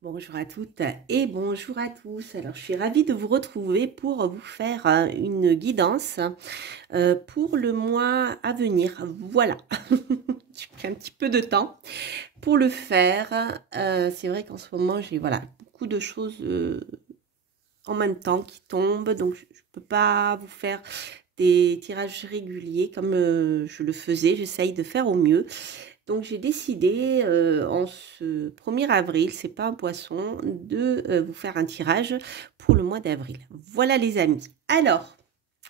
Bonjour à toutes et bonjour à tous. Alors, je suis ravie de vous retrouver pour vous faire une guidance pour le mois à venir. Voilà, j'ai pris un petit peu de temps pour le faire. C'est vrai qu'en ce moment, j'ai beaucoup de choses en même temps qui tombent, donc je ne peux pas vous faire des tirages réguliers comme je le faisais. J'essaye de faire au mieux. Donc j'ai décidé en ce 1er avril, c'est pas un poisson, de vous faire un tirage pour le mois d'avril. Voilà les amis. Alors,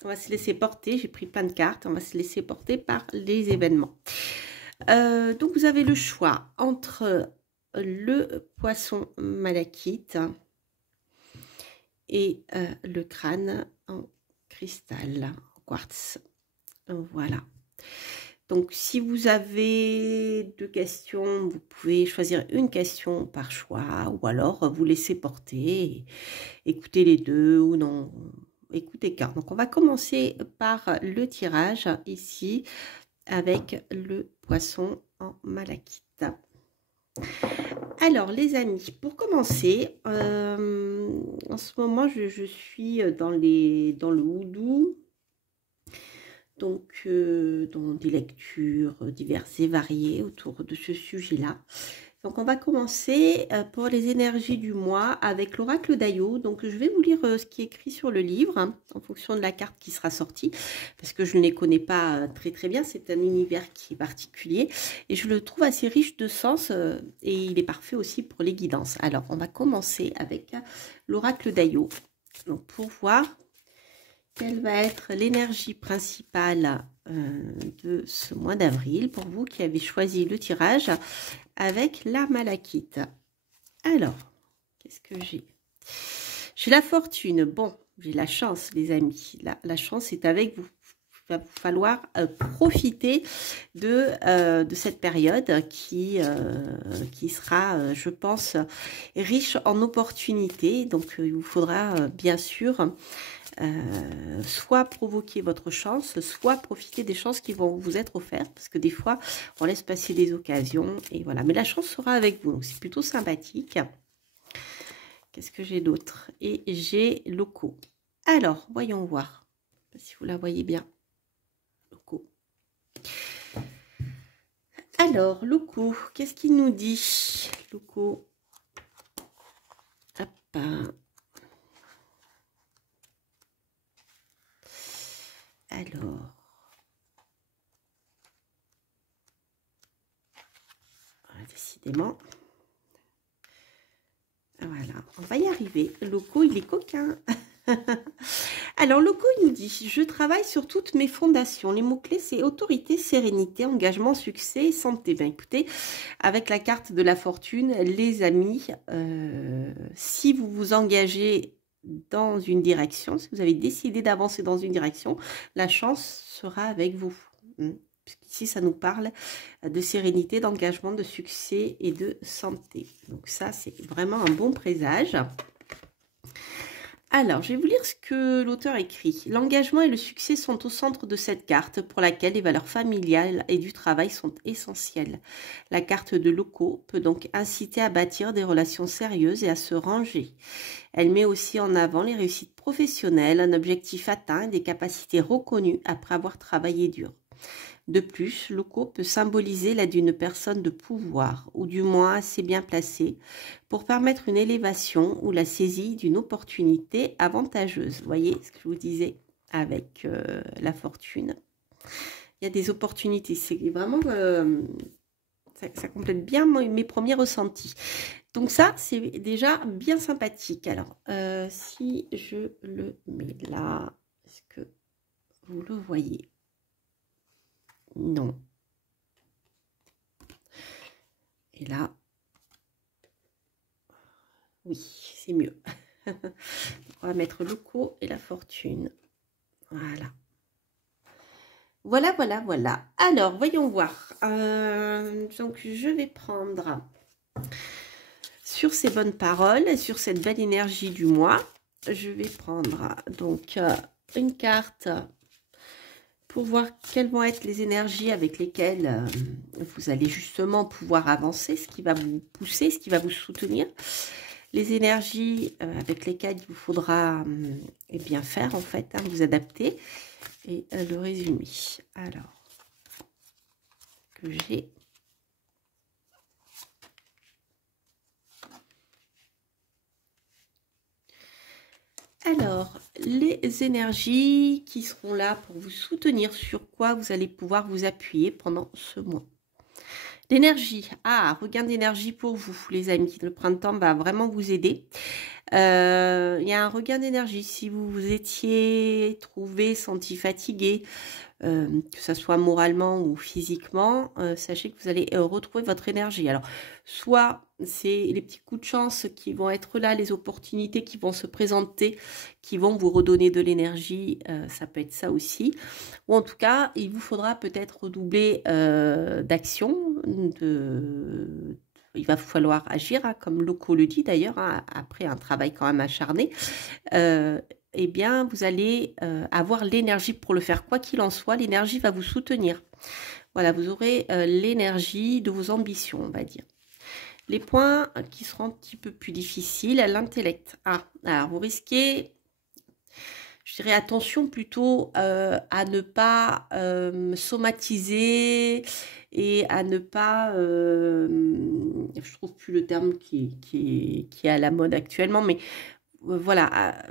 on va se laisser porter, j'ai pris plein de cartes, on va se laisser porter par les événements. Donc vous avez le choix entre le poisson malachite et le crâne en cristal, en quartz. Voilà. Donc, si vous avez 2 questions, vous pouvez choisir une question par choix ou alors vous laisser porter, et écouter les deux ou non, écoutez qu'un. Donc, on va commencer par le tirage ici avec le poisson en malachite. Alors, les amis, pour commencer, en ce moment, je suis dans le houdou. Donc, dans des lectures diverses et variées autour de ce sujet-là. Donc, on va commencer pour les énergies du mois avec l'oracle d'Ayo. Donc, je vais vous lire ce qui est écrit sur le livre, hein, en fonction de la carte qui sera sortie, parce que je ne les connais pas très très bien. C'est un univers qui est particulier et je le trouve assez riche de sens et il est parfait aussi pour les guidances. Alors, on va commencer avec l'oracle d'Ayo. Donc, pour voir quelle va être l'énergie principale de ce mois d'avril pour vous qui avez choisi le tirage avec la malachite. Alors, qu'est-ce que j'ai? J'ai la fortune. Bon, j'ai la chance, les amis. La chance est avec vous. Il va vous falloir profiter de cette période qui sera, je pense, riche en opportunités. Donc, il vous faudra bien sûr soit provoquer votre chance, soit profiter des chances qui vont vous être offertes, parce que des fois, on laisse passer des occasions, et voilà. Mais la chance sera avec vous, donc c'est plutôt sympathique. Qu'est-ce que j'ai d'autre? Et j'ai Loco. Alors, voyons voir, si vous la voyez bien. Loco. Alors, Loco, qu'est-ce qu'il nous dit? Loco. Hop. Alors, décidément, voilà, on va y arriver. Loco, il est coquin. Alors, Loco, il nous dit, je travaille sur toutes mes fondations. Les mots-clés, c'est autorité, sérénité, engagement, succès, santé. Ben, écoutez, avec la carte de la fortune, les amis, si vous vous engagez dans une direction, si vous avez décidé d'avancer dans une direction, la chance sera avec vous. Ici, ça nous parle de sérénité, d'engagement, de succès et de santé. Donc ça, c'est vraiment un bon présage. Alors, je vais vous lire ce que l'auteur écrit. L'engagement et le succès sont au centre de cette carte pour laquelle les valeurs familiales et du travail sont essentielles. La carte de Loco peut donc inciter à bâtir des relations sérieuses et à se ranger. Elle met aussi en avant les réussites professionnelles, un objectif atteint et des capacités reconnues après avoir travaillé dur. De plus, Loco peut symboliser l'aide d'une personne de pouvoir, ou du moins assez bien placée, pour permettre une élévation ou la saisie d'une opportunité avantageuse. Vous voyez ce que je vous disais avec la fortune. Il y a des opportunités. C'est vraiment... ça complète bien mes premiers ressentis. Donc ça, c'est déjà bien sympathique. Alors, si je le mets là, est-ce que vous le voyez ? Non. Et là, oui, c'est mieux. On va mettre Loco et la fortune. Voilà. Voilà, voilà, voilà. Alors, voyons voir. Donc, je vais prendre sur ces bonnes paroles, sur cette belle énergie du mois, je vais prendre donc une carte pour voir quelles vont être les énergies avec lesquelles vous allez justement pouvoir avancer, ce qui va vous pousser, ce qui va vous soutenir. Les énergies avec lesquelles il vous faudra eh bien faire, en fait, hein, vous adapter. Et le résumé. Alors, que j'ai... Alors, les énergies qui seront là pour vous soutenir, sur quoi vous allez pouvoir vous appuyer pendant ce mois. L'énergie, regain d'énergie pour vous, les amis. Le printemps va vraiment vous aider. Il y a un regain d'énergie. Si vous vous étiez trouvé, senti fatigué, que ce soit moralement ou physiquement, sachez que vous allez retrouver votre énergie. Alors, soit c'est les petits coups de chance qui vont être là, les opportunités qui vont se présenter, qui vont vous redonner de l'énergie, ça peut être ça aussi. Ou en tout cas, il vous faudra peut-être redoubler d'action, il va falloir agir, hein, comme Loco le dit d'ailleurs, hein, après un travail quand même acharné. Eh bien, vous allez avoir l'énergie pour le faire. Quoi qu'il en soit, l'énergie va vous soutenir. Voilà, vous aurez l'énergie de vos ambitions, on va dire. Les points qui seront un petit peu plus difficiles, l'intellect. Alors vous risquez, je dirais attention plutôt à ne pas somatiser et à ne pas, je trouve plus le terme qui est à la mode actuellement, mais voilà,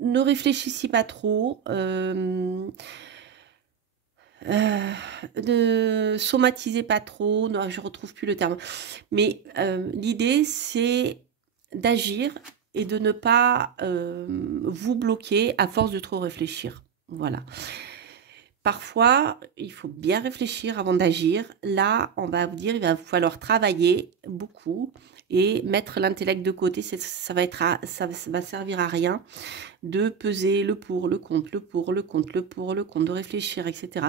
ne réfléchissez pas trop, ne somatisez pas trop, non, je retrouve plus le terme, mais l'idée c'est d'agir et de ne pas vous bloquer à force de trop réfléchir. Voilà. Parfois, il faut bien réfléchir avant d'agir. Là, on va vous dire, il va falloir travailler beaucoup et mettre l'intellect de côté. Ça va servir à rien de peser le pour, le contre, le pour, le contre, le pour, le contre, de réfléchir, etc.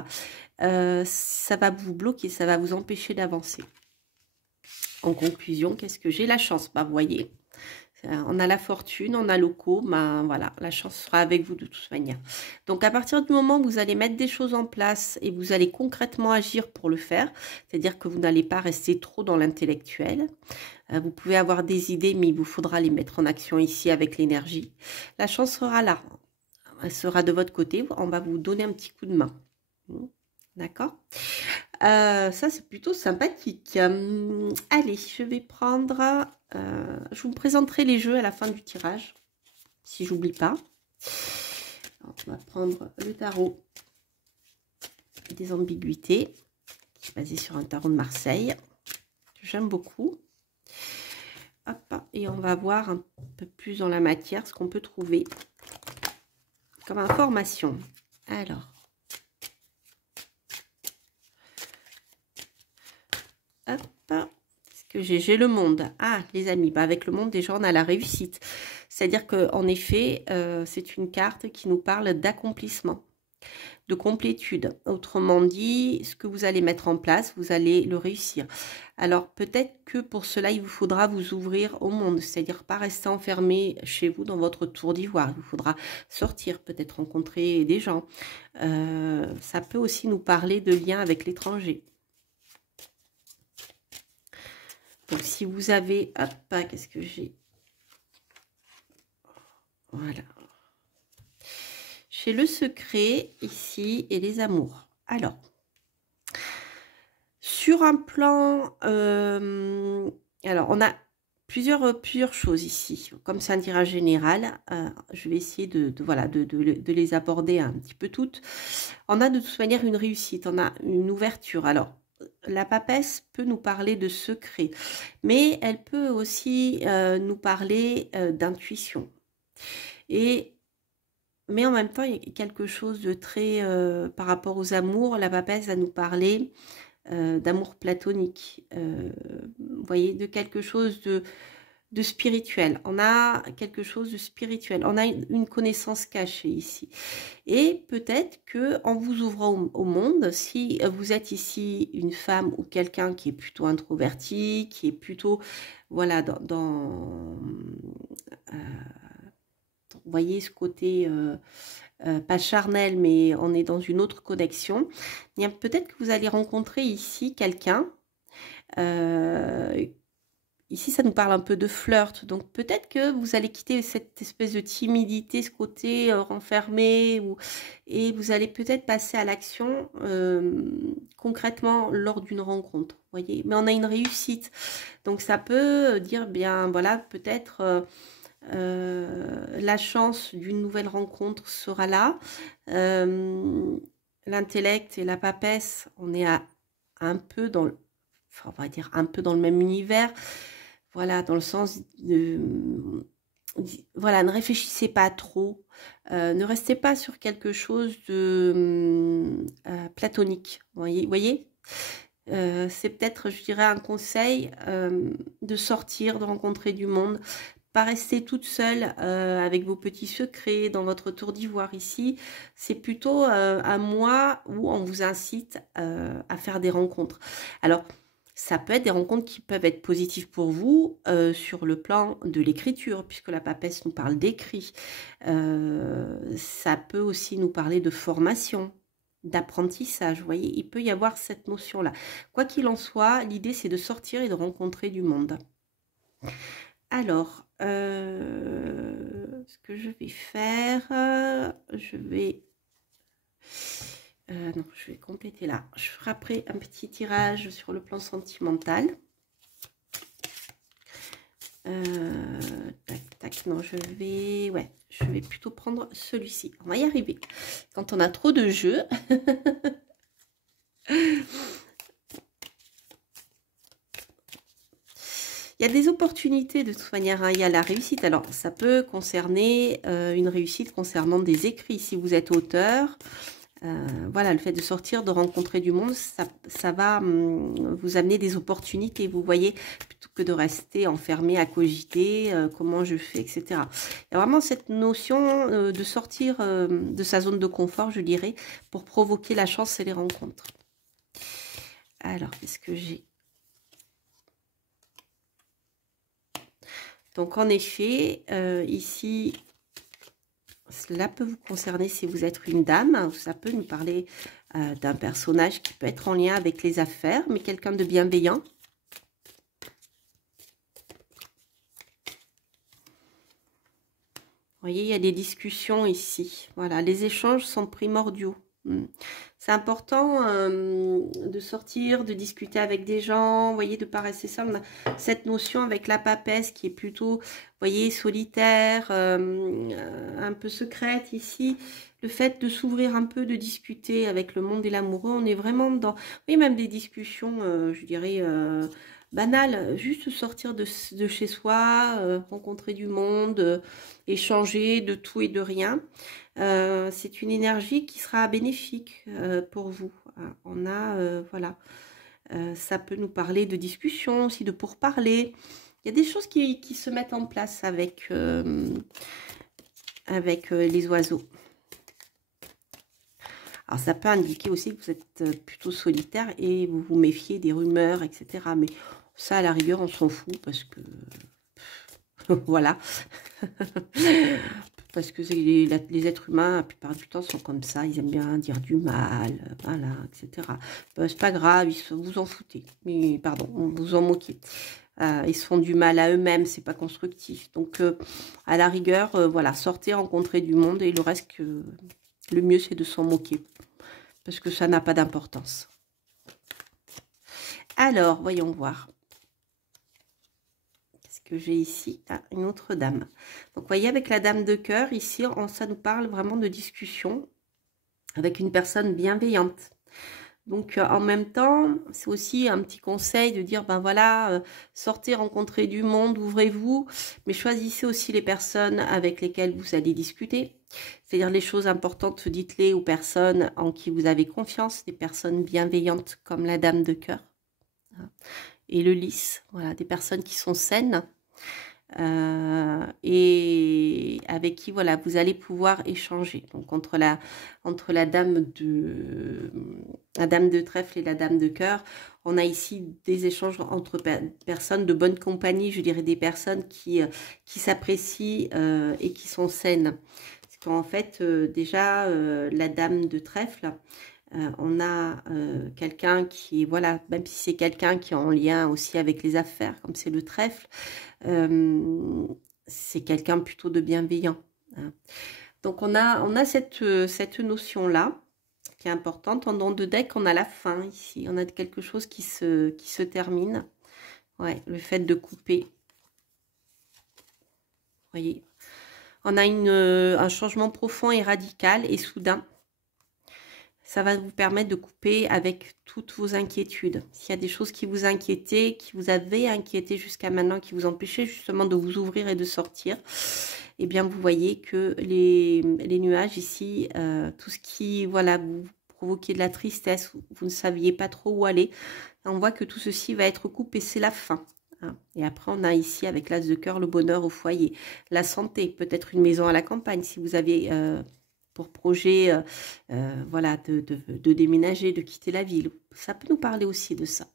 Ça va vous bloquer, ça va vous empêcher d'avancer. En conclusion, qu'est-ce que j'ai? La chance, vous voyez. On a la fortune, on a Loco, voilà, la chance sera avec vous de toute manière. Donc à partir du moment où vous allez mettre des choses en place et vous allez concrètement agir pour le faire, c'est-à-dire que vous n'allez pas rester trop dans l'intellectuel, vous pouvez avoir des idées, mais il vous faudra les mettre en action ici avec l'énergie. La chance sera là, elle sera de votre côté, on va vous donner un petit coup de main. D'accord? Ça, c'est plutôt sympathique. Allez, je vais prendre... je vous présenterai les jeux à la fin du tirage, si j'oublie pas. Alors, on va prendre le tarot des ambiguïtés, qui est basé sur un tarot de Marseille, que j'aime beaucoup. Hop, et on va voir un peu plus dans la matière ce qu'on peut trouver comme information. Alors... Hop, que j'ai le monde. Les amis, avec le monde, déjà, on a la réussite. C'est-à-dire qu'en effet, c'est une carte qui nous parle d'accomplissement, de complétude. Autrement dit, ce que vous allez mettre en place, vous allez le réussir. Alors, peut-être que pour cela, il vous faudra vous ouvrir au monde, c'est-à-dire pas rester enfermé chez vous dans votre tour d'ivoire. Il vous faudra sortir, peut-être rencontrer des gens. Ça peut aussi nous parler de liens avec l'étranger. Donc, si vous avez... Hop, qu'est-ce que j'ai? Voilà. J'ai le secret ici et les amours. Alors, sur un plan... alors, on a plusieurs choses ici. Comme c'est un tirage général, je vais essayer de les aborder un petit peu toutes. On a de toute manière une réussite, on a une ouverture. Alors, la papesse peut nous parler de secret, mais elle peut aussi nous parler d'intuition. Mais en même temps, il y a quelque chose de très... par rapport aux amours, la papesse va nous parler d'amour platonique. Vous voyez, de quelque chose de spirituel. On a quelque chose de spirituel. On a une connaissance cachée ici. Et peut-être que en vous ouvrant au monde, si vous êtes ici une femme ou quelqu'un qui est plutôt introverti, qui est plutôt, voilà, vous voyez ce côté pas charnel, mais on est dans une autre connexion. Peut-être que vous allez rencontrer ici quelqu'un. Ici, ça nous parle un peu de flirt. Donc, peut-être que vous allez quitter cette espèce de timidité, ce côté renfermé, et vous allez peut-être passer à l'action concrètement lors d'une rencontre. Voyez, mais on a une réussite. Donc, ça peut dire, bien, voilà, peut-être la chance d'une nouvelle rencontre sera là. L'intellect et la papesse, on est un peu dans le, enfin, on va dire un peu dans le même univers. Voilà, dans le sens de... Voilà, ne réfléchissez pas trop. Ne restez pas sur quelque chose de platonique. Voyez c'est peut-être, je dirais, un conseil de sortir, de rencontrer du monde. Pas rester toute seule avec vos petits secrets dans votre tour d'ivoire ici. C'est plutôt un mois où on vous incite à faire des rencontres. Alors, ça peut être des rencontres qui peuvent être positives pour vous sur le plan de l'écriture, puisque la papesse nous parle d'écrit. Ça peut aussi nous parler de formation, d'apprentissage. Vous voyez, il peut y avoir cette notion-là. Quoi qu'il en soit, l'idée, c'est de sortir et de rencontrer du monde. Alors, ce que je vais faire, je vais... non, je vais compléter là. Je ferai après un petit tirage sur le plan sentimental. Tac, tac, non, je vais plutôt prendre celui-ci. On va y arriver. Quand on a trop de jeux. Il y a des opportunités de toute manière, hein. Il y a la réussite. Alors, ça peut concerner une réussite concernant des écrits. Si vous êtes auteur, voilà, le fait de sortir, de rencontrer du monde, ça va vous amener des opportunités, vous voyez, plutôt que de rester enfermé à cogiter, comment je fais, etc. Il y a vraiment cette notion de sortir de sa zone de confort, je dirais, pour provoquer la chance et les rencontres. Alors, qu'est-ce que j'ai? Donc, en effet, ici... Cela peut vous concerner si vous êtes une dame. Ça peut nous parler d'un personnage qui peut être en lien avec les affaires, mais quelqu'un de bienveillant. Vous voyez, il y a des discussions ici. Voilà, les échanges sont primordiaux. C'est important de sortir, de discuter avec des gens, vous voyez, de pas rester seul. On a cette notion avec la papesse qui est plutôt, vous voyez, solitaire, un peu secrète ici. Le fait de s'ouvrir un peu, de discuter avec le monde et l'amoureux, on est vraiment dans, oui, même des discussions, je dirais, banales. Juste sortir de chez soi, rencontrer du monde, échanger de tout et de rien. C'est une énergie qui sera bénéfique pour vous. On a, voilà, ça peut nous parler de discussion, aussi de pourparler. Il y a des choses qui se mettent en place avec, les oiseaux. Alors, ça peut indiquer aussi que vous êtes plutôt solitaire et vous vous méfiez des rumeurs, etc. Mais ça, à la rigueur, on s'en fout parce que... voilà. Parce que les êtres humains, la plupart du temps, sont comme ça. Ils aiment bien dire du mal, voilà, etc. C'est pas grave, vous en foutez. Mais, pardon, vous en moquez. Ils se font du mal à eux-mêmes, c'est pas constructif. Donc, à la rigueur, voilà, sortez, rencontrez du monde. Et le reste, le mieux, c'est de s'en moquer. Parce que ça n'a pas d'importance. Alors, voyons voir. Que j'ai ici, une autre dame. Donc, vous voyez, avec la dame de cœur, ici, ça nous parle vraiment de discussion avec une personne bienveillante. Donc, en même temps, c'est aussi un petit conseil de dire, ben voilà, sortez, rencontrez du monde, ouvrez-vous, mais choisissez aussi les personnes avec lesquelles vous allez discuter. C'est-à-dire les choses importantes, dites-les aux personnes en qui vous avez confiance, des personnes bienveillantes comme la dame de cœur. Et le lys, voilà, des personnes qui sont saines. Et avec qui voilà vous allez pouvoir échanger. Donc entre la dame de trèfle et la dame de cœur, on a ici des échanges entre personnes de bonne compagnie, je dirais des personnes qui s'apprécient et qui sont saines. puisqu'en fait, déjà, la dame de trèfle, on a quelqu'un qui, voilà, même si c'est quelqu'un qui est en lien aussi avec les affaires, comme c'est le trèfle, c'est quelqu'un plutôt de bienveillant. Hein. Donc on a cette notion-là qui est importante. En don de deck, on a la fin ici. On a quelque chose qui se termine. Ouais, le fait de couper. Vous voyez. On a un changement profond et radical et soudain. Ça va vous permettre de couper avec toutes vos inquiétudes. S'il y a des choses qui vous inquiétaient, qui vous avaient inquiété jusqu'à maintenant, qui vous empêchaient justement de vous ouvrir et de sortir, eh bien vous voyez que les nuages ici, tout ce qui, voilà, vous provoquait de la tristesse, vous ne saviez pas trop où aller, on voit que tout ceci va être coupé, c'est la fin. Hein. Et après, on a ici, avec l'as de cœur, le bonheur au foyer, la santé, peut-être une maison à la campagne, si vous avez pour projet voilà, de déménager, de quitter la ville. Ça peut nous parler aussi de ça.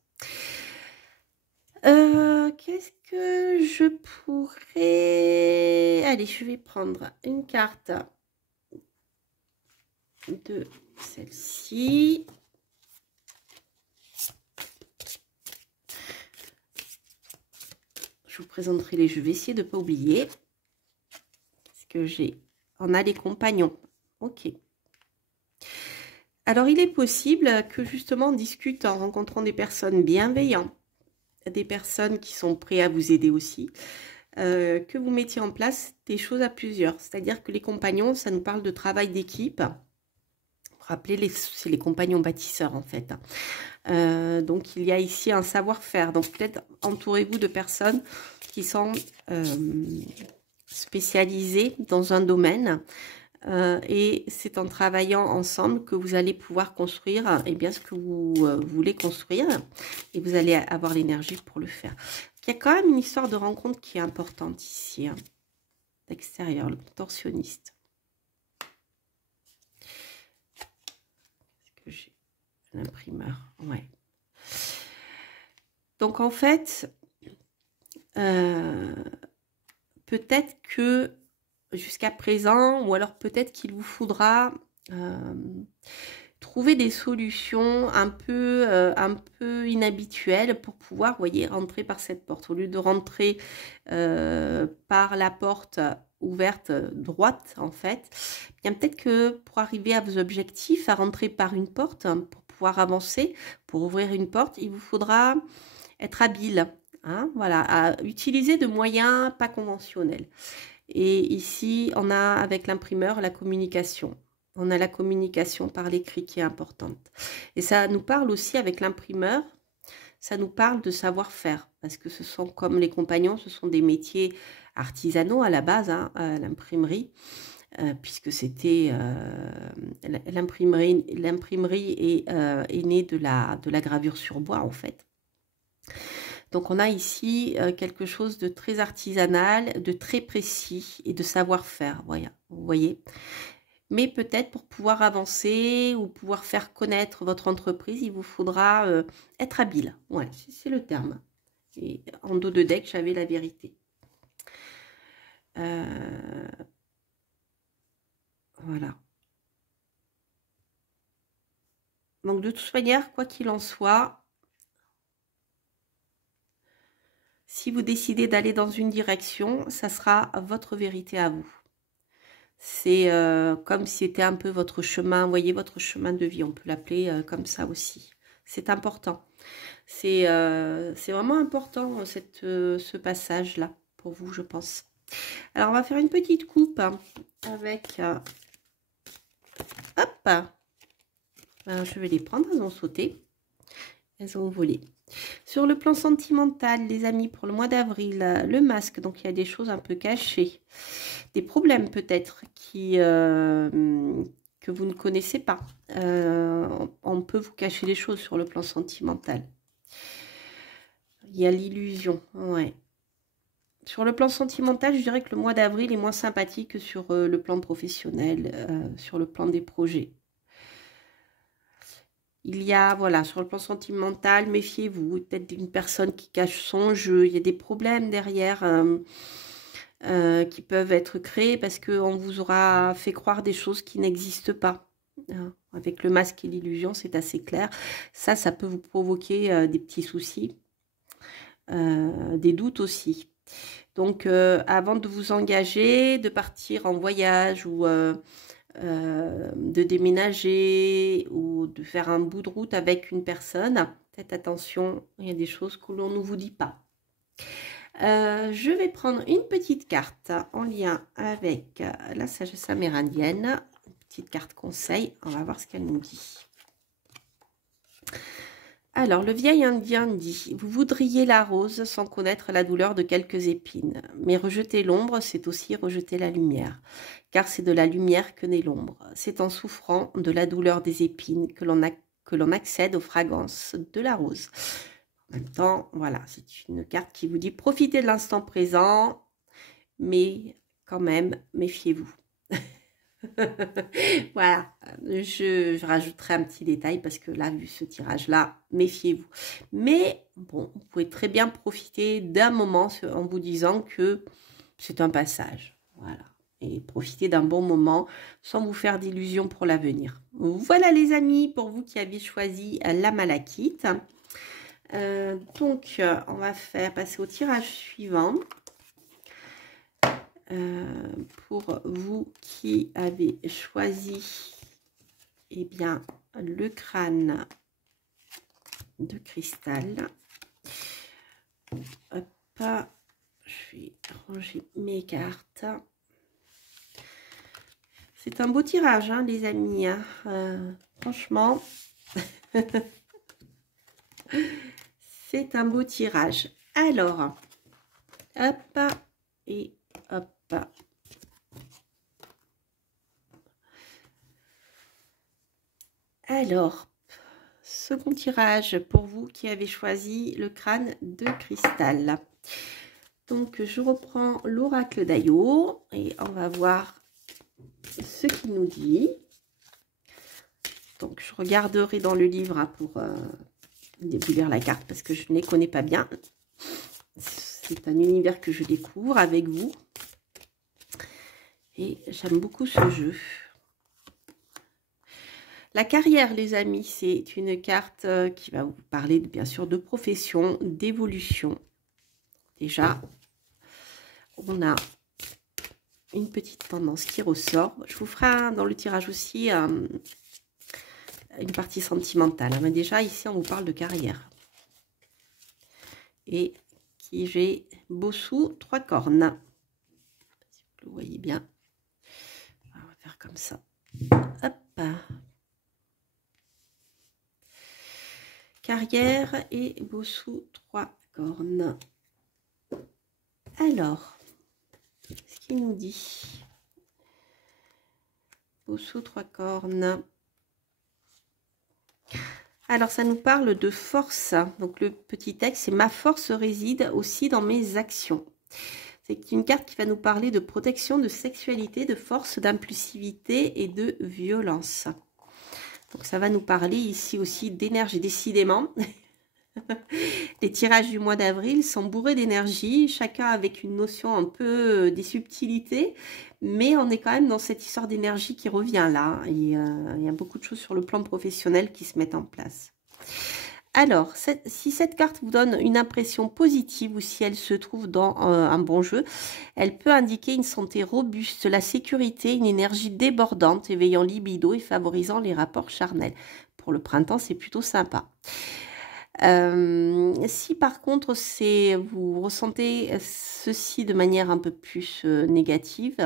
Qu'est-ce que je pourrais... Allez, je vais prendre une carte de celle-ci. Je vous présenterai les jeux. Je vais essayer de ne pas oublier. Parce que j'ai... On a les compagnons. Ok. Alors, il est possible que justement on discute en rencontrant des personnes bienveillantes, des personnes qui sont prêtes à vous aider aussi, que vous mettiez en place des choses à plusieurs. C'est-à-dire que les compagnons, ça nous parle de travail d'équipe. Rappelez, c'est les compagnons bâtisseurs en fait. Donc, il y a ici un savoir-faire. Donc, peut-être entourez-vous de personnes qui sont spécialisées dans un domaine. Et c'est en travaillant ensemble que vous allez pouvoir construire bien ce que vous voulez construire. Et vous allez avoir l'énergie pour le faire. Il y a quand même une histoire de rencontre qui est importante ici. Hein, d'extérieur, le contorsionniste. Est-ce que j'ai l'imprimeur? Ouais. Donc en fait, peut-être que jusqu'à présent, ou alors peut-être qu'il vous faudra trouver des solutions un peu inhabituelles pour pouvoir, vous voyez, rentrer par cette porte. Au lieu de rentrer par la porte ouverte droite, en fait, bien peut-être que pour arriver à vos objectifs, à rentrer par une porte, hein, pour pouvoir avancer, pour ouvrir une porte, il vous faudra être habile, hein, voilà, à utiliser de moyens pas conventionnels. Et ici, on a avec l'imprimeur la communication. On a la communication par l'écrit qui est importante. Et ça nous parle aussi avec l'imprimeur, ça nous parle de savoir-faire. Parce que ce sont comme les compagnons, ce sont des métiers artisanaux à la base, hein, à l'imprimerie. Puisque c'était l'imprimerie est née de la gravure sur bois en fait. Donc on a ici quelque chose de très artisanal, de très précis et de savoir-faire, voilà, vous voyez. Mais peut-être pour pouvoir avancer ou pouvoir faire connaître votre entreprise, il vous faudra être habile. Voilà, c'est le terme. Et en dos de deck, j'avais la vérité. Voilà. Donc de toute manière, quoi qu'il en soit, si vous décidez d'aller dans une direction, ça sera votre vérité à vous. C'est comme si c'était un peu votre chemin, vous voyez, votre chemin de vie, on peut l'appeler comme ça aussi. C'est important. C'est vraiment important ce passage-là pour vous, je pense. Alors, on va faire une petite coupe hein, avec... hop, je vais les prendre, elles ont sauté. Elles ont volé. Sur le plan sentimental, les amis, pour le mois d'avril, le masque, donc il y a des choses un peu cachées. Des problèmes peut-être que vous ne connaissez pas. On peut vous cacher des choses sur le plan sentimental. Il y a l'illusion, ouais. Sur le plan sentimental, je dirais que le mois d'avril est moins sympathique que sur le plan professionnel, sur le plan des projets. Il y a, voilà, sur le plan sentimental, méfiez-vous, peut-être une personne qui cache son jeu, il y a des problèmes derrière. qui peuvent être créées parce qu'on vous aura fait croire des choses qui n'existent pas. Avec le masque et l'illusion, c'est assez clair. Ça peut vous provoquer des petits soucis, des doutes aussi. Donc, avant de vous engager, de partir en voyage ou de déménager ou de faire un bout de route avec une personne, faites attention, il y a des choses que l'on ne vous dit pas. Je vais prendre une petite carte en lien avec la sagesse amérindienne, une petite carte conseil, on va voir ce qu'elle nous dit. Alors, le vieil indien dit « Vous voudriez la rose sans connaître la douleur de quelques épines. Mais rejeter l'ombre, c'est aussi rejeter la lumière. Car c'est de la lumière que naît l'ombre. C'est en souffrant de la douleur des épines que l'on accède aux fragrances de la rose. » En même temps, voilà, c'est une carte qui vous dit « Profitez de l'instant présent, mais quand même, méfiez-vous. » Voilà, je rajouterai un petit détail parce que là, vu ce tirage-là, méfiez-vous. Mais bon, vous pouvez très bien profiter d'un moment en vous disant que c'est un passage. Voilà, et profiter d'un bon moment sans vous faire d'illusions pour l'avenir. Voilà les amis, pour vous qui avez choisi la malachite. Donc, on va passer au tirage suivant. Pour vous qui avez choisi eh bien, le crâne de cristal. Hop, je vais ranger mes cartes. C'est un beau tirage, hein, les amis. Hein. Franchement, c'est un beau tirage. Alors, hop, et hop. Alors, second tirage pour vous qui avez choisi le crâne de cristal. Donc, je reprends l'oracle d'Ayo et on va voir ce qu'il nous dit. Donc, je regarderai dans le livre hein, pour découvrir la carte parce que je ne les connais pas bien. C'est un univers que je découvre avec vous. Et j'aime beaucoup ce jeu. La carrière, les amis, c'est une carte qui va vous parler, bien sûr, de profession, d'évolution. Déjà, on a une petite tendance qui ressort. Je vous ferai dans le tirage aussi une partie sentimentale. Mais déjà, ici, on vous parle de carrière. Et qui j'ai Bossou, 3 cornes. Si vous le voyez bien. On va faire comme ça. Hop. Carrière et Bossou, 3 cornes. Alors, ce qu'il nous dit. Bossou, 3 cornes. Alors, ça nous parle de force. Donc, le petit texte, c'est « Ma force réside aussi dans mes actions ». C'est une carte qui va nous parler de protection, de sexualité, de force, d'impulsivité et de violence. Donc, ça va nous parler ici aussi d'énergie, décidément. Les tirages du mois d'avril sont bourrés d'énergie, chacun avec une notion un peu des subtilités, mais on est quand même dans cette histoire d'énergie qui revient là. Il y a beaucoup de choses sur le plan professionnel qui se mettent en place. Alors, si cette carte vous donne une impression positive ou si elle se trouve dans un bon jeu, elle peut indiquer une santé robuste, la sécurité, une énergie débordante, éveillant libido et favorisant les rapports charnels. Pour le printemps, c'est plutôt sympa. Si par contre vous ressentez ceci de manière un peu plus négative,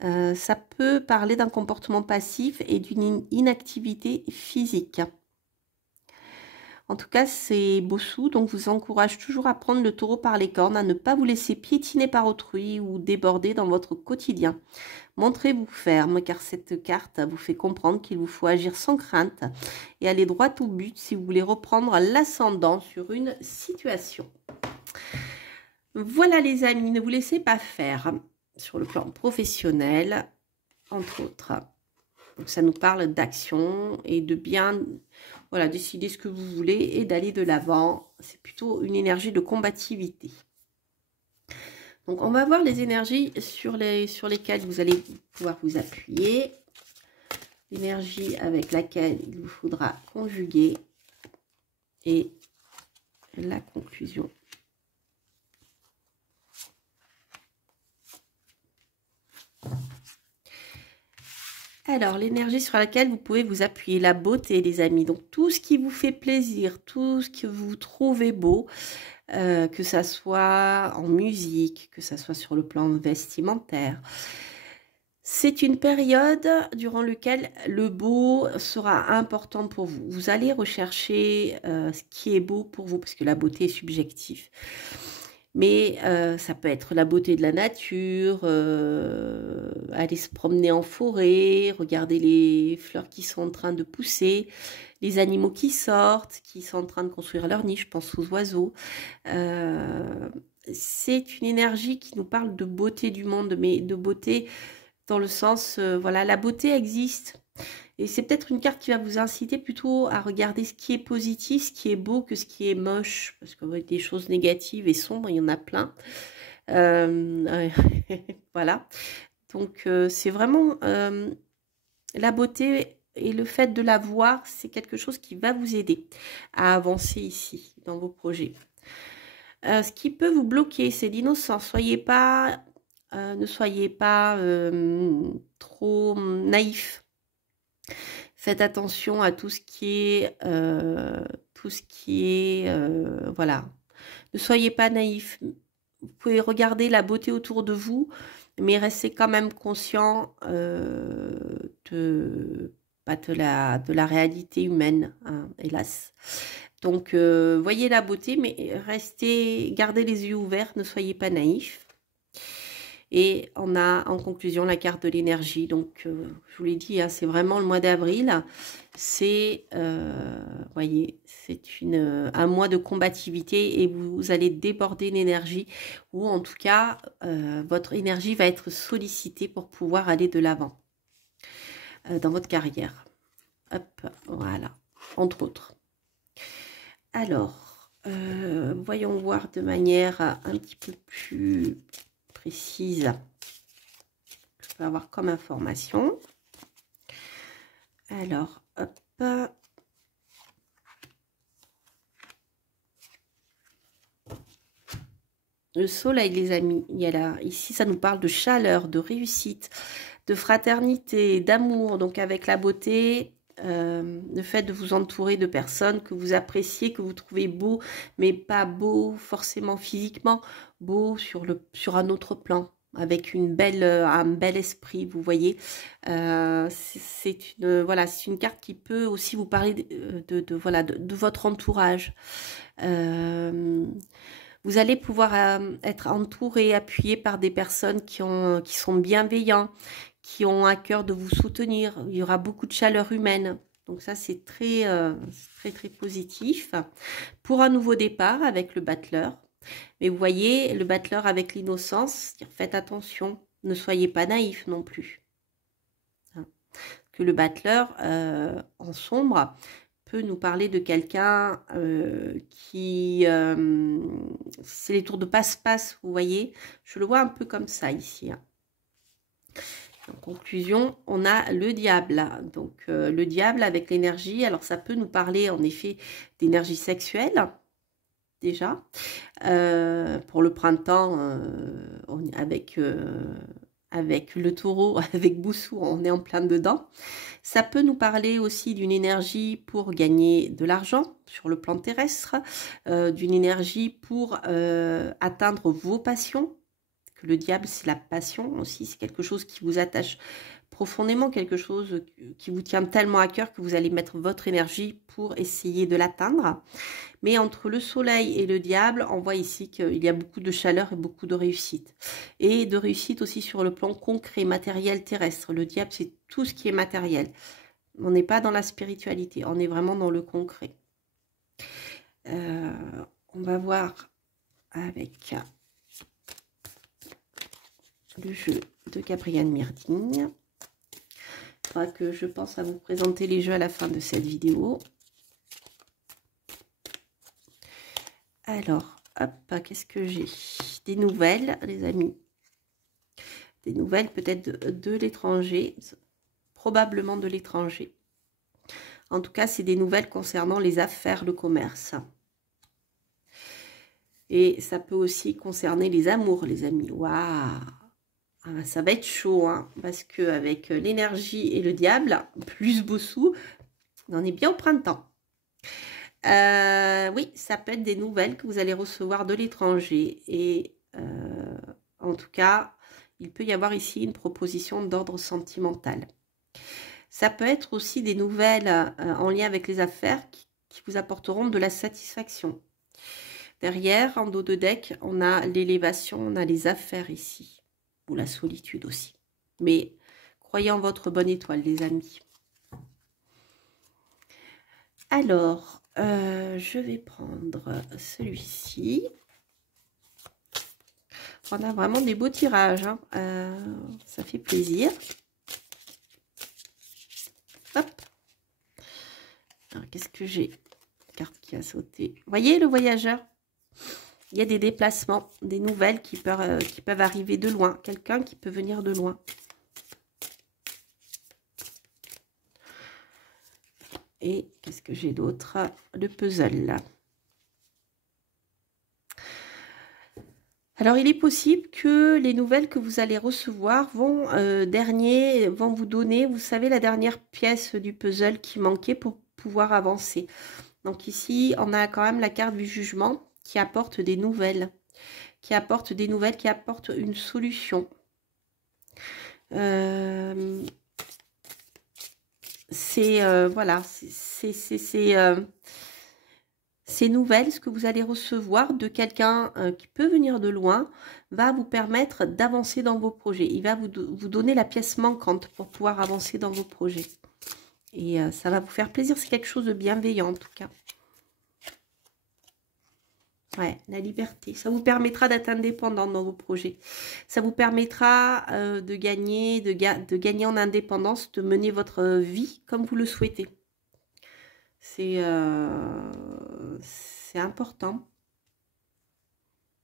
ça peut parler d'un comportement passif et d'une inactivité physique. En tout cas, c'est Bossou, donc vous encourage toujours à prendre le taureau par les cornes, à ne pas vous laisser piétiner par autrui ou déborder dans votre quotidien. Montrez-vous ferme, car cette carte vous fait comprendre qu'il vous faut agir sans crainte et aller droit au but si vous voulez reprendre l'ascendant sur une situation. Voilà les amis, ne vous laissez pas faire sur le plan professionnel, entre autres. Donc ça nous parle d'action et de bien voilà, décider ce que vous voulez et d'aller de l'avant. C'est plutôt une énergie de combativité. Donc, on va voir les énergies sur lesquelles vous allez pouvoir vous appuyer. L'énergie avec laquelle il vous faudra conjuguer. Et la conclusion. Alors, l'énergie sur laquelle vous pouvez vous appuyer, la beauté, les amis. Donc, tout ce qui vous fait plaisir, tout ce que vous trouvez beau, que ça soit en musique, que ça soit sur le plan vestimentaire. C'est une période durant laquelle le beau sera important pour vous. Vous allez rechercher ce qui est beau pour vous, parce que la beauté est subjective. Mais ça peut être la beauté de la nature, aller se promener en forêt, regarder les fleurs qui sont en train de pousser, les animaux qui sortent, qui sont en train de construire leur nid, je pense aux oiseaux. C'est une énergie qui nous parle de beauté du monde, mais de beauté dans le sens, voilà, la beauté existe. Et c'est peut-être une carte qui va vous inciter plutôt à regarder ce qui est positif, ce qui est beau, que ce qui est moche. Parce que des choses négatives et sombres, il y en a plein. Voilà. Donc, c'est vraiment la beauté et le fait de la voir, c'est quelque chose qui va vous aider à avancer ici, dans vos projets. Ce qui peut vous bloquer, c'est l'innocence. Ne soyez pas trop naïf. Faites attention à tout ce qui est, voilà. Ne soyez pas naïf. Vous pouvez regarder la beauté autour de vous, mais restez quand même conscient de la réalité humaine, hein, hélas. Donc, voyez la beauté, mais gardez les yeux ouverts, ne soyez pas naïf. Et on a en conclusion la carte de l'énergie. Donc, je vous l'ai dit, hein, c'est vraiment le mois d'avril. C'est, voyez, c'est un mois de combativité et vous allez déborder l'énergie. Ou en tout cas, votre énergie va être sollicitée pour pouvoir aller de l'avant dans votre carrière. Hop, voilà, entre autres. Alors, voyons voir de manière un petit peu plus précise, je peux avoir comme information. Alors, hop. Le soleil, les amis, il y a là, ici, ça nous parle de chaleur, de réussite, de fraternité, d'amour, donc avec la beauté, le fait de vous entourer de personnes que vous appréciez, que vous trouvez beau, mais pas beau forcément physiquement, beau sur un autre plan, avec un bel esprit, vous voyez. C'est une carte qui peut aussi vous parler de votre entourage. Vous allez pouvoir être entouré, appuyé par des personnes qui sont bienveillants, qui ont à cœur de vous soutenir. Il y aura beaucoup de chaleur humaine. Donc ça, c'est très, très positif. Pour un nouveau départ avec le battleur. Mais vous voyez, le battleur avec l'innocence, faites attention. Ne soyez pas naïf non plus. Que le battleur en sombre peut nous parler de quelqu'un qui... c'est les tours de passe-passe, vous voyez. Je le vois un peu comme ça ici. Hein. En conclusion, on a le diable. Donc, le diable avec l'énergie. Alors, ça peut nous parler, en effet, d'énergie sexuelle, déjà. Pour le printemps, avec le taureau, avec Boussou, on est en plein dedans. Ça peut nous parler aussi d'une énergie pour gagner de l'argent sur le plan terrestre, d'une énergie pour atteindre vos passions. Que le diable, c'est la passion aussi, c'est quelque chose qui vous attache profondément, quelque chose qui vous tient tellement à cœur que vous allez mettre votre énergie pour essayer de l'atteindre. Mais entre le soleil et le diable, on voit ici qu'il y a beaucoup de chaleur et beaucoup de réussite. Et de réussite aussi sur le plan concret, matériel, terrestre. Le diable, c'est tout ce qui est matériel. On n'est pas dans la spiritualité, on est vraiment dans le concret. On va voir avec le jeu de Gabrielle Myrding. Il faudra que je pense à vous présenter les jeux à la fin de cette vidéo. Alors, hop, qu'est-ce que j'ai? Des nouvelles, les amis. Des nouvelles peut-être de l'étranger, probablement de l'étranger. En tout cas, c'est des nouvelles concernant les affaires, le commerce. Et ça peut aussi concerner les amours, les amis. Waouh! Ah, ça va être chaud, hein, parce qu'avec l'énergie et le diable, plus Bossou, on est bien au printemps. Oui, ça peut être des nouvelles que vous allez recevoir de l'étranger. Et en tout cas, il peut y avoir ici une proposition d'ordre sentimental. Ça peut être aussi des nouvelles en lien avec les affaires qui vous apporteront de la satisfaction. Derrière, en dos de deck, on a l'élévation, on a les affaires ici. Ou la solitude aussi. Mais croyez en votre bonne étoile, les amis. Alors, je vais prendre celui-ci. On a vraiment des beaux tirages. Hein. Ça fait plaisir. Hop. Alors, qu'est-ce que j'ai? Carte qui a sauté. Vous voyez, le voyageur? Il y a des déplacements, des nouvelles qui peuvent arriver de loin. Quelqu'un qui peut venir de loin. Et qu'est-ce que j'ai d'autre? Le puzzle. Alors, il est possible que les nouvelles que vous allez recevoir vont vous donner, vous savez, la dernière pièce du puzzle qui manquait pour pouvoir avancer. Donc ici, on a quand même la carte du jugement qui apporte des nouvelles, qui apporte une solution. Voilà, ces nouvelles, ce que vous allez recevoir de quelqu'un qui peut venir de loin, va vous permettre d'avancer dans vos projets. Il va vous donner la pièce manquante pour pouvoir avancer dans vos projets. Et ça va vous faire plaisir, c'est quelque chose de bienveillant en tout cas. Ouais, la liberté. Ça vous permettra d'être indépendant dans vos projets. Ça vous permettra de gagner en indépendance, de mener votre vie comme vous le souhaitez. C'est important.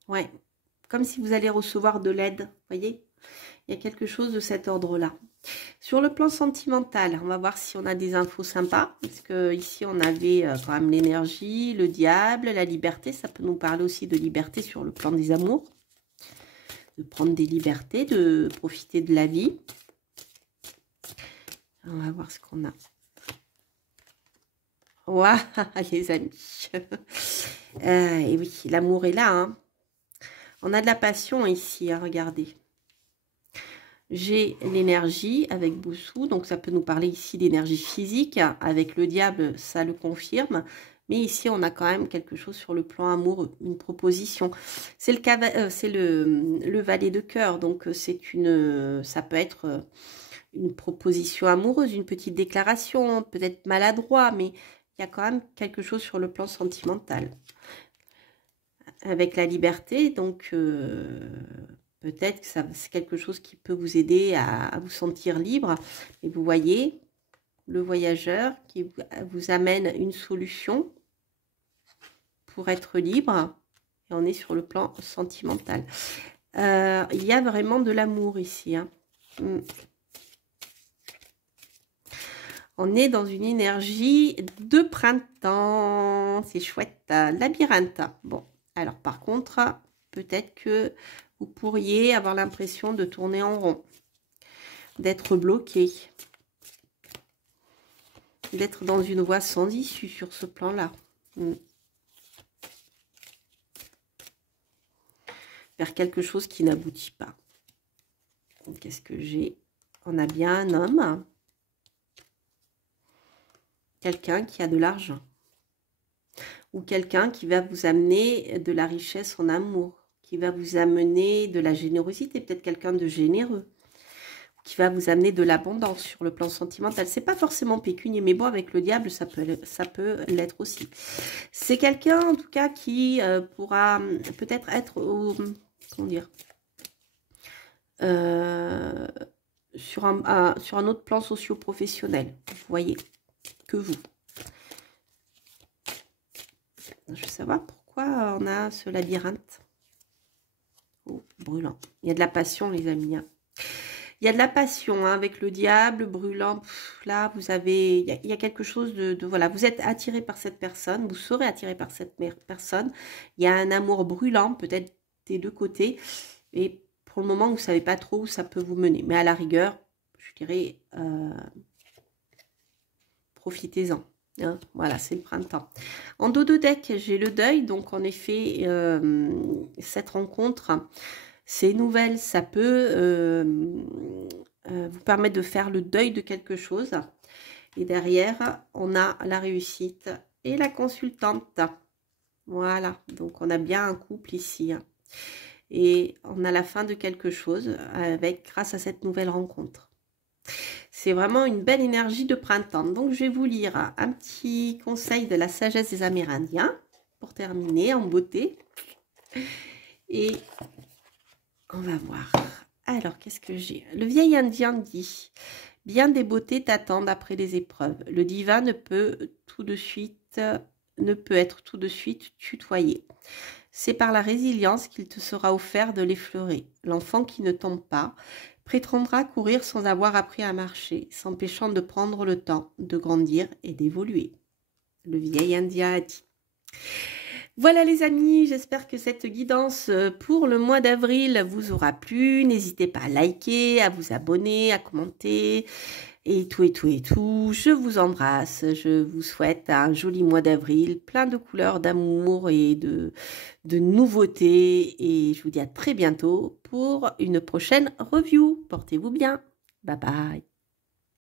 Ouais, comme si vous allez recevoir de l'aide, voyez. Il y a quelque chose de cet ordre-là. Sur le plan sentimental, on va voir si on a des infos sympas. Parce que ici, on avait quand même l'énergie, le diable, la liberté. Ça peut nous parler aussi de liberté sur le plan des amours. De prendre des libertés, de profiter de la vie. On va voir ce qu'on a. Waouh, les amis. Et oui, l'amour est là. Hein. On a de la passion ici, hein, regardez. J'ai l'énergie avec Bossou, donc ça peut nous parler ici d'énergie physique. Avec le diable, ça le confirme. Mais ici, on a quand même quelque chose sur le plan amoureux, une proposition. C'est le valet de cœur, donc ça peut être une proposition amoureuse, une petite déclaration, peut-être maladroit, mais il y a quand même quelque chose sur le plan sentimental. Avec la liberté, donc... peut-être que c'est quelque chose qui peut vous aider à vous sentir libre. Et vous voyez, le voyageur qui vous amène une solution pour être libre. Et on est sur le plan sentimental. Il y a vraiment de l'amour ici. Hein. On est dans une énergie de printemps. C'est chouette. Labyrinthe. Bon, alors par contre, peut-être que vous pourriez avoir l'impression de tourner en rond, d'être bloqué, d'être dans une voie sans issue sur ce plan-là. Vers quelque chose qui n'aboutit pas. Qu'est-ce que j'ai? On a bien un homme. Quelqu'un qui a de l'argent. Ou quelqu'un qui va vous amener de la richesse en amour. Qui va vous amener de la générosité, peut-être quelqu'un de généreux, qui va vous amener de l'abondance sur le plan sentimental. C'est pas forcément pécunier, mais bon, avec le diable, ça peut l'être aussi. C'est quelqu'un, en tout cas, qui pourra peut-être être, comment dire, sur un autre plan socio-professionnel, vous voyez, que vous. Je veux savoir pourquoi pourquoi on a ce labyrinthe? Oh, brûlant. Il y a de la passion, les amis. Hein. Il y a de la passion hein, avec le diable brûlant. Pff, là, vous avez, il y a quelque chose de voilà. Vous êtes attiré par cette personne. Vous serez attiré par cette personne. Il y a un amour brûlant, peut-être des deux côtés. Et pour le moment, vous ne savez pas trop où ça peut vous mener. Mais à la rigueur, je dirais, profitez-en. Hein, voilà, c'est le printemps. En dos de deck, j'ai le deuil. Donc, en effet, cette rencontre, ces nouvelles, ça peut vous permettre de faire le deuil de quelque chose. Et derrière, on a la réussite et la consultante. Voilà, donc on a bien un couple ici. Hein. Et on a la fin de quelque chose grâce à cette nouvelle rencontre. C'est vraiment une belle énergie de printemps. Donc, je vais vous lire un petit conseil de la sagesse des Amérindiens pour terminer en beauté. Et on va voir. Alors, qu'est-ce que j'ai? Le vieil Indien dit « Bien des beautés t'attendent après les épreuves. Le divin ne peut être tout de suite tutoyé. C'est par la résilience qu'il te sera offert de l'effleurer. L'enfant qui ne tombe pas prétendra courir sans avoir appris à marcher, s'empêchant de prendre le temps de grandir et d'évoluer. » Le vieil Indien a dit. Voilà les amis, j'espère que cette guidance pour le mois d'avril vous aura plu. N'hésitez pas à liker, à vous abonner, à commenter et tout et tout et tout. Je vous embrasse, je vous souhaite un joli mois d'avril, plein de couleurs, d'amour et de nouveautés. Et je vous dis à très bientôt pour une prochaine review. Portez-vous bien. Bye bye.